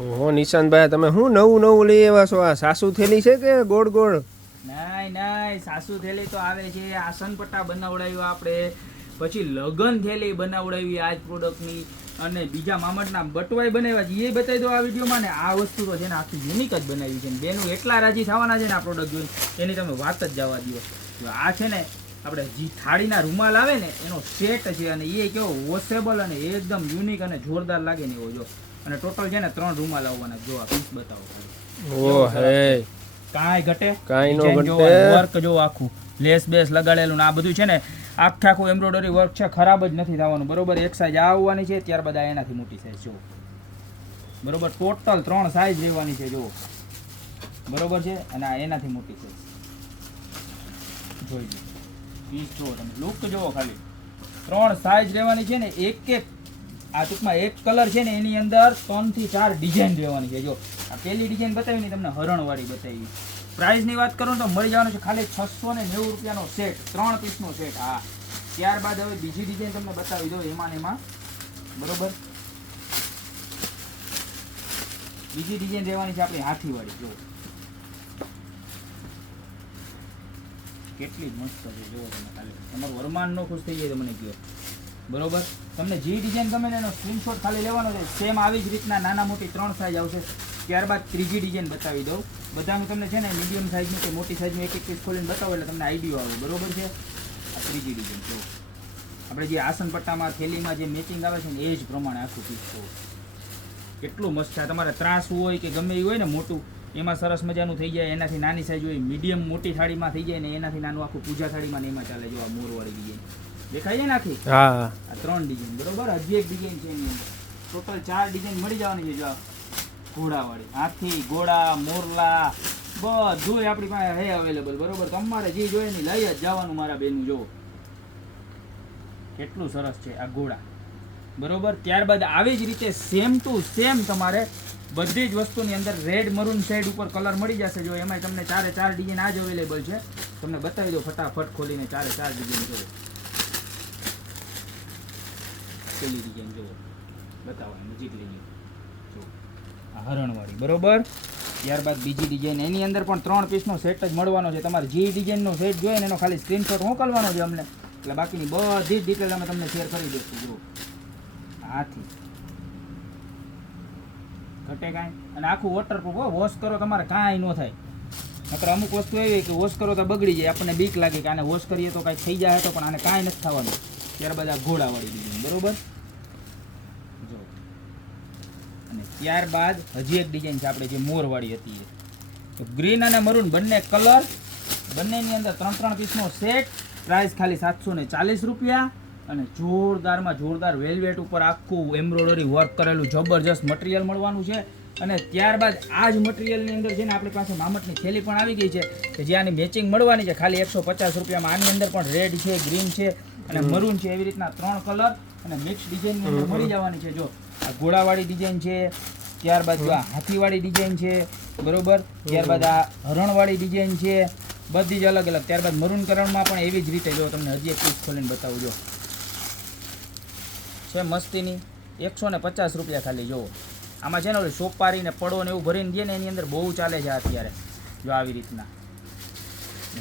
ઓહો નિશાંતભાઈ તમે શું નવું નવું લઈ આવ્યા છો? આ સાસુ થેલી છે કે ગોળ ગોળ? નાય સાસુ થેલી તો આવે છે. આસન પટ્ટા બનાવડાવ્યું આપણે, પછી લગન થેલી બનાવડાવી આજ પ્રોડક્ટની, અને બીજા મામટના બટવાઈ બનાવ્યા છે એ બતાવી દો આ વિડીયોમાં. ને આ વસ્તુ તો છે ને આખી યુનિક જ બનાવી છે. બેનું એટલા રાજી થવાના છે ને આ પ્રોડક્ટ જોઈને, એની તમે વાત જ જવા દો. આ છે ને આપણે જે થાળીના રૂમાલ આવે ને એનો સેટ છે, અને એ કેવો વોશેબલ અને એકદમ યુનિક અને જોરદાર લાગે ને એવો. જો અને ટોટલ છે ને 3 રૂમાલ આવવાના. જો આ પીસ બતાવો ખાલી. ઓ હે કાંઈ ઘટે કાંઈ નો ડિઝાઇન ઘટે. જોવો, વર્ક જો આખું લેસ બેસ લગાડેલું ને આ બધું છે ને આખું એમ્બ્રોઇડરી વર્ક છે. ખરાબ જ નથી થવાનું. બરોબર, એક સાઈઝ આ આવવાની છે, ત્યારબાદ આ એનાથી મોટી સાઈઝ જો. બરોબર, ટોટલ 3 સાઈઝ રહેવાની છે જો. બરોબર છે, અને આ એનાથી મોટી સાઈઝ જોઈ લો. પીસ જો તમે લુક જોવો ખાલી. 3 સાઈઝ રહેવાની છે ને. એક આ ટૂંકમાં એક કલર છે ને એની અંદર 3 થી 4 ડિઝાઇન રહેવાની છે. જો આ પહેલી ડિઝાઇન બતાવી ને તમને હરણવાળી બતાવી. પ્રાઇસની વાત કરું તો મળી જવાનું છે ખાલી 690 રૂપિયાનો સેટ, 3 પીસનો સેટ. હા, ત્યારબાદ હવે બીજી ડિઝાઇન તમને બતાવી દો એમાં ને એમાં. બરોબર, બીજી ડિઝાઇન રહેવાની છે આપણી હાથીવાળી. જો કેટલી મસ્ત છે. જો તમે ખાલી તમારું વરમાન નો ખુશ થઈ જાય તો મને કહો. બરોબર, તમને જે ડિઝાઇન ગમે ને એનો સ્ક્રીનશોટ ખાલી લેવાનો છે. સેમ આવી જ રીતના નાના મોટી 3 સાઈઝ આવશે. ત્યારબાદ ત્રીજી ડિઝાઇન બતાવી દઉં. બધામાં તમને છે ને મીડિયમ સાઈઝની કે મોટી સાઈઝની એક એક પીસ ખોલીને બતાવો એટલે તમને આઈડિયો આવે. બરોબર છે, આ ત્રીજી ડિઝાઇન જો આપણે જે આસન પટ્ટામાં થેલીમાં જે મેચિંગ આવે છે ને એ જ પ્રમાણે આખું પીસ જો. કેટલું મસ્ત છે. તમારે ત્રાસ હોય કે ગમે એ હોય ને મોટું, એમાં સરસ મજાનું થઈ જાય. એનાથી નાની સાઈઝ હોય, મીડિયમ મોટી થાળીમાં થઈ જાય ને એનાથી નાનું આખું પૂજા થાળીમાં ને એમાં ચાલે. જો આ મોરવાળી ડિઝાઇન દેખાય છે ને આખી. હા, આ 3 ડિઝાઇન. બરોબર, હજી એક ડિઝાઇન છે એની અંદર. ટોટલ 4 ડિઝાઇન મળી જવાની છે. જો ઘોડાવાળી, હાથી, ઘોડા, મોરલા બધું આપણી પાસે હે અવેલેબલ. બરોબર, તમારે જે જોઈએ ને લઈ જ જવાનું મારા બેનું. જો કેટલું સરસ છે આ ઘોડા. બરોબર, ત્યારબાદ આવી જ રીતે સેમ ટુ સેમ તમારે બધી જ વસ્તુની અંદર રેડ મરૂન શેડ ઉપર કલર મળી જશે. જો એમાં તમને 4 ડિઝાઇન આ જ અવેલેબલ છે. તમને બતાવી દો ફટાફટ ખોલીને 4 ડિઝાઇન જો. પેલી ડિઝાઇન જો બતાવો, નજીક લઈ જો આ હરણવાળી. બરોબર, ત્યારબાદ બીજી ડિઝાઇન એની અંદર પણ 3 પીસનો સેટ જ મળવાનો છે. તમારે જે ડિઝાઇનનો સેટ જોઈએ ને એનો ખાલી સ્ક્રીનશોટ મોકલવાનો છે અમને, એટલે બાકીની બધી જ ડિટેલ અમે તમને શેર કરી દઈશું. જો હાથી ઘટે કાંઈ, અને આખું વોટરપ્રૂફ હો. વોશ કરો તમારે કાંઈ ન થાય. નકર અમુક વસ્તુ એવી કે વોશ કરો તો બગડી જાય, આપણને બીક લાગે કે આને વોશ કરીએ તો કાંઈ થઈ જાય, તો પણ આને કાંઈ નથી થવાનું. ત્યારબાદ આ ઘોડાવાળી ડિઝાઇન. બરોબર જો, અને ત્યારબાદ હજી એક ડિઝાઇન છે આપણે જે મોરવાળી હતી. તો ગ્રીન અને મરૂન બંને કલર, બંનેની અંદર 3 પીસનો સેટ. પ્રાઇસ ખાલી 740 રૂપિયા. અને જોરદારમાં જોરદાર વેલ્વેટ ઉપર આખું એમ્બ્રોઇડરી વર્ક કરેલું જબરજસ્ત મટીરિયલ મળવાનું છે. અને ત્યારબાદ આ જ મટીરિયલની અંદર છે ને આપણી પાસે મામટની થેલી પણ આવી ગઈ છે કે જે આની મેચિંગ મળવાની છે ખાલી 150 રૂપિયામાં. આની અંદર પણ રેડ છે, ગ્રીન છે અને મરૂન છે, એવી રીતના 3 કલર અને મિક્સ ડિઝાઇનની અંદર મળી જવાની છે. જો આ ઘોડાવાળી ડિઝાઇન છે, ત્યારબાદ જો આ હાથીવાળી ડિઝાઇન છે. બરોબર, ત્યારબાદ આ હરણવાળી ડિઝાઇન છે, બધી જ અલગ અલગ. ત્યારબાદ મરૂન કલરમાં પણ એવી જ રીતે જો તમને હજી એક પીસ ખોલીને બતાવું. જો છે મસ્તીની 150 રૂપિયા ખાલી. જો આમાં છે ને સોપારી ને પડો ને એવું ભરીને દે ને એની અંદર બહુ ચાલે છે અત્યારે. જો આવી રીતના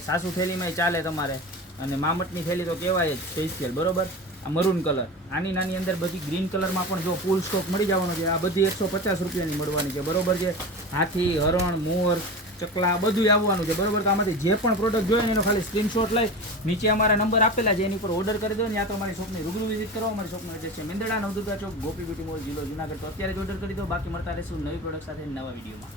સાસુ થેલીમાં ચાલે તમારે, અને મામટની થેલી તો કહેવાય જ સ્પેશિયલ. બરોબર, આ મરૂન કલર, આની નાની અંદર બધી ગ્રીન કલરમાં પણ જો ફૂલ સ્ટોક મળી જવાનો છે. આ બધી 150 રૂપિયાની મળવાની છે. બરોબર છે, હાથી, હરણ, મોર, ચકલા બધું આવવાનું છે. બરોબર, તો આમાંથી જે પણ પ્રોડક્ટ જોઈએ ને એનો ખાલી સ્ક્રીનશોટ લઈ નીચે અમારા નંબર આપેલા છે એની પર ઓર્ડર કરી દો ને, યા તો અમારી શોપની રૂબરૂ વિઝિટ કરો. અમારી શોપનું એડ્રેસ છે મેંદરડા, નવદુર્ગા ચોક, ગોપી બ્યુટી મોલ, જિલ્લો જુનાગઢ. તો અત્યારે જ ઓર્ડર કરી દો. બાકી મળતા રહેશું નવી પ્રોડક્ટ સાથે નવા વિડીયોમાં.